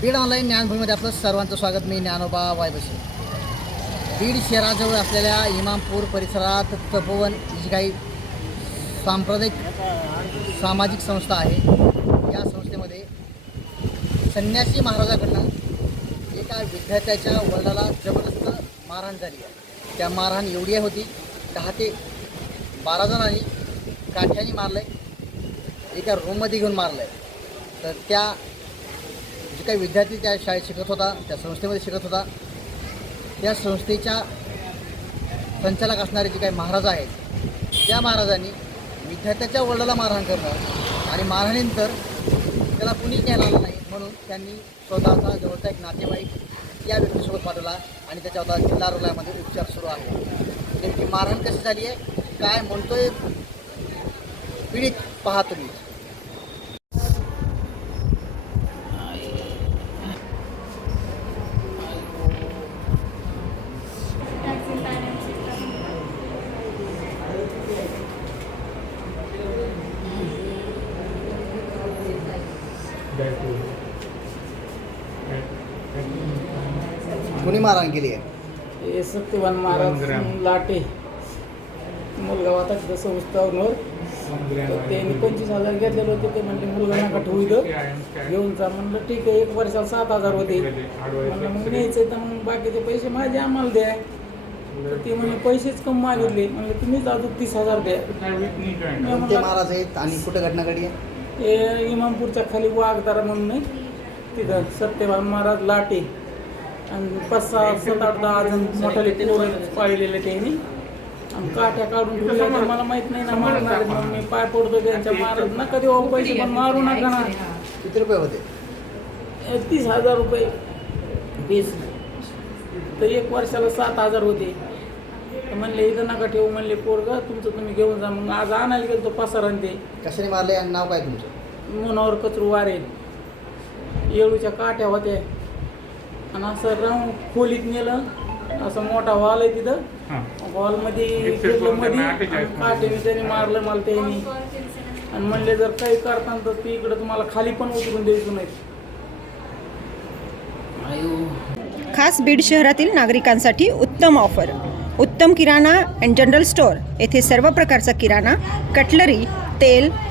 Beed online ज्ञानभूमीमध्ये आपलं सर्वांचं स्वागत. मी ज्ञानोबा वायबशी बीड शहराजवळ असलेल्या इमामपूर परिसरात तपोवन जी काही सांप्रदायिक सामाजिक संस्था आहे. या संस्थेमध्ये संन्यासी महाराजाकडनं एका विद्यार्थ्याच्या वडिलाला जबरदस्त मारहाण झाली आहे. त्या मारहाण एवढी होती दहा ते बारा जणांनी काठ्याने मारलं आहे एका रूममध्ये घेऊन मारलं आहे तर त्या जे काही विद्यार्थी त्या शाळेत शिकत होता त्या संस्थेमध्ये शिकत होता त्या संस्थेच्या संचालक असणारे जे काही महाराज आहेत त्या महाराजांनी विद्यार्थ्याच्या वडिलाला मारहाण करणं आणि मारहाणीनंतर त्याला कुणीच न्यायला आलं नाही. म्हणून त्यांनी स्वतःचा जवळचा एक नातेवाईक या व्यक्तीसोबत पाठवला आणि त्याच्या आता जिल्हा रुग्णालयामध्ये उपचार सुरू आहे नेमकी मारहाण कशी झाली आहे? काय म्हणतोय? पीडित पहा तुम्ही. कुणी मारहाण केली आहे? हे सत्यवान महाराज लाटे. मुलगा होता तिथं संस्थावर. तर त्यांनी पंचवीस हजार घेतलेले होते. ते म्हणले मुलगा नका ठेवू इथं. घेऊन जा. म्हणलं ठीक आहे एक वर्षाला सात हजार होते. म्हणलं मग न्यायचं तर मग बाकीचे पैसे माझे आम्हाला द्या. तर ते म्हणले पैसेच कम मागितले. म्हणलं तुम्हीच अजून तीस हजार द्या. मी कोणते म्हणलं, महाराज आहेत आणि कुठं घटना घडली आहे? हे इमामपूरच्या खाली वाघदारा म्हणून आहे. तिथं सत्यवान महाराज लाटे. आणि पाच सहा सात आठ दहा जण मोठाले पोरं पाळलेले त्यांनी. आणि काठ्या काढून ठेवल्या तर मला माहीत नाही ना मारणार. मग मी पाय पडतो त्यांच्या मारत. नका देऊ पैसे पण मारू नका ना. किती रुपये होते? तीस हजार रुपये. फीस तर एक वर्षाला सात हजार होते. तर म्हणले इथं नका ठेवू. म्हणले पोरगा तुमचं तुम्ही घेऊन जा. मग आज आणायला गेलो तो पसारण ते. कशाने मारले? आणि नाव काय तुमचं? मुनावर कचरू वारे येळूच्या काट्या होत्या. आणि असं राहून खोलीत नेलं. असं मोठा हॉल आहे तिथं. हॉलमध्ये गेलं मध्ये त्याने मारलं मला त्यांनी. आणि म्हणले जर काही करता तर ती इकडं तुम्हाला खाली पण उतरून द्यायचं नाही. खास बीड शहरातील नागरिकांसाठी उत्तम ऑफर उत्तम किराणा अँड जनरल स्टोअर येथे सर्व प्रकारचा किराणा कटलरी तेल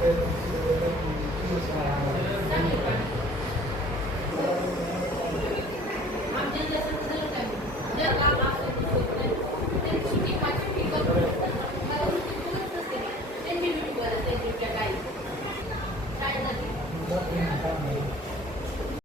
Thank you.